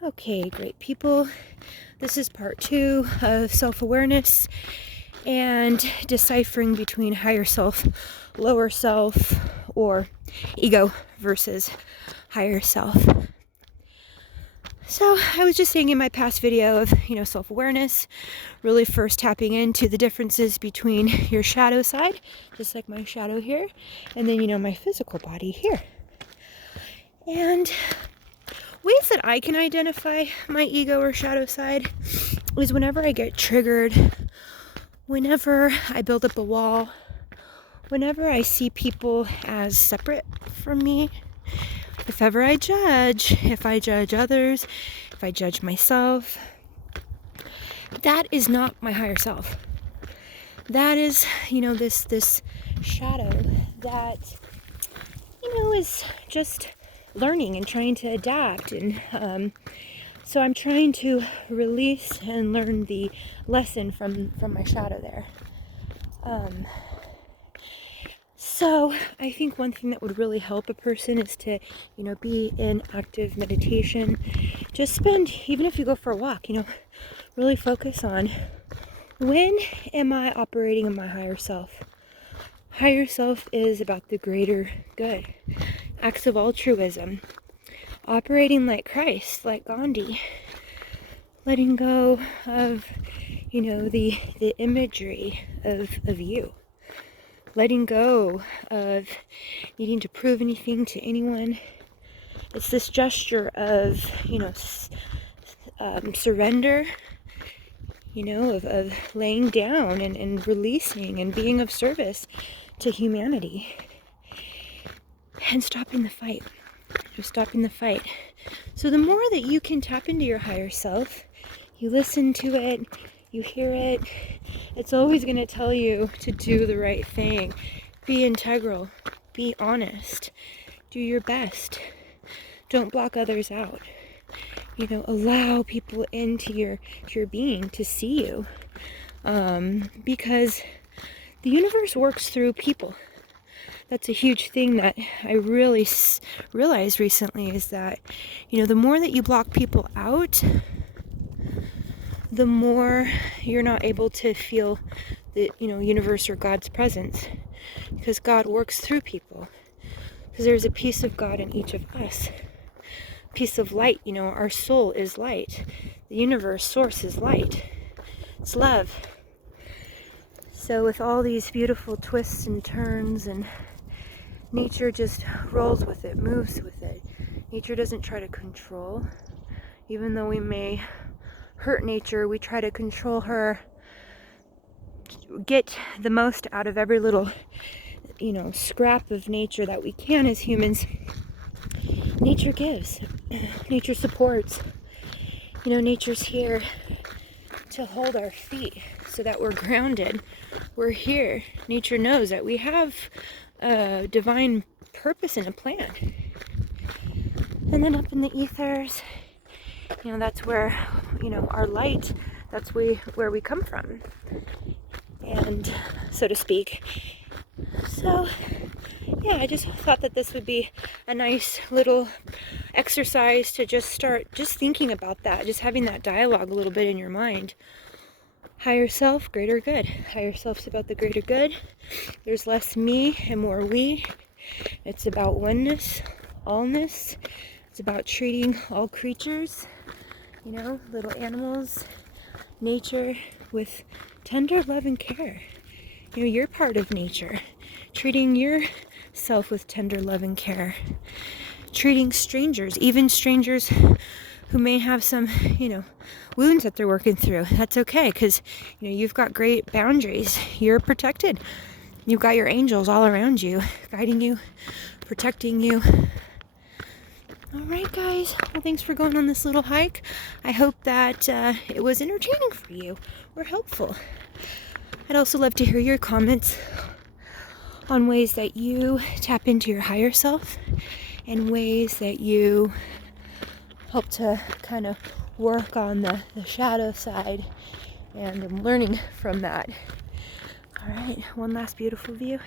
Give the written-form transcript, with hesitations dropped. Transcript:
Okay, great people. This is part 2 of self-awareness and deciphering between higher self, lower self, or ego versus higher self. So I was just saying in my past video of, self-awareness, really first tapping into the differences between your shadow side, just like my shadow here, and then, my physical body here. And ways that I can identify my ego or shadow side is whenever I get triggered, whenever I build up a wall, whenever I see people as separate from me, if ever I judge, if I judge others, if I judge myself, that is not my higher self. That is, this shadow that, is just learning and trying to adapt. And so I'm trying to release and learn the lesson from my shadow there. So I think one thing that would really help a person is to, be in active meditation. Just spend, even if you go for a walk, really focus on, when am I operating in my higher self? Higher self is about the greater good. Acts of altruism. Operating like Christ, like Gandhi. Letting go of, the imagery of you. Letting go of needing to prove anything to anyone. It's this gesture of, surrender, of laying down and releasing and being of service to humanity. And stopping the fight. Just stopping the fight. So the more that you can tap into your higher self, you listen to it, you hear it, it's always going to tell you to do the right thing. Be integral. Be honest. Do your best. Don't block others out. Allow people into your being to see you. Because the universe works through people. That's a huge thing that I really realized recently, is that, the more that you block people out, the more you're not able to feel the, universe or God's presence, because God works through people, because there's a piece of God in each of us, a piece of light. Our soul is light. The universe source is light. It's love. So with all these beautiful twists and turns, and nature just rolls with it, moves with it. Nature doesn't try to control. Even though we may hurt nature, we try to control her, get the most out of every little, scrap of nature that we can as humans. Nature gives. Nature supports. Nature's here to hold our feet so that we're grounded. We're here. Nature knows that we have a divine purpose and a plan. And then up in the ethers, that's where, our light, that's where we come from, and so to speak. So yeah, I just thought that this would be a nice little exercise to just start just thinking about that, just having that dialogue a little bit in your mind. Higher self, greater good. Higher self's about the greater good. There's less me and more we. It's about oneness, allness. It's about treating all creatures, little animals, nature, with tender love and care. You're part of nature. Treating yourself with tender love and care. Treating strangers, even strangers who may have some, wounds that they're working through. That's okay, because, you've got great boundaries. You're protected. You've got your angels all around you, guiding you, protecting you. All right, guys. Well, thanks for going on this little hike. I hope that it was entertaining for you or helpful. I'd also love to hear your comments on ways that you tap into your higher self and ways that you help to kind of work on the shadow side, and I'm learning from that. All right, one last beautiful view.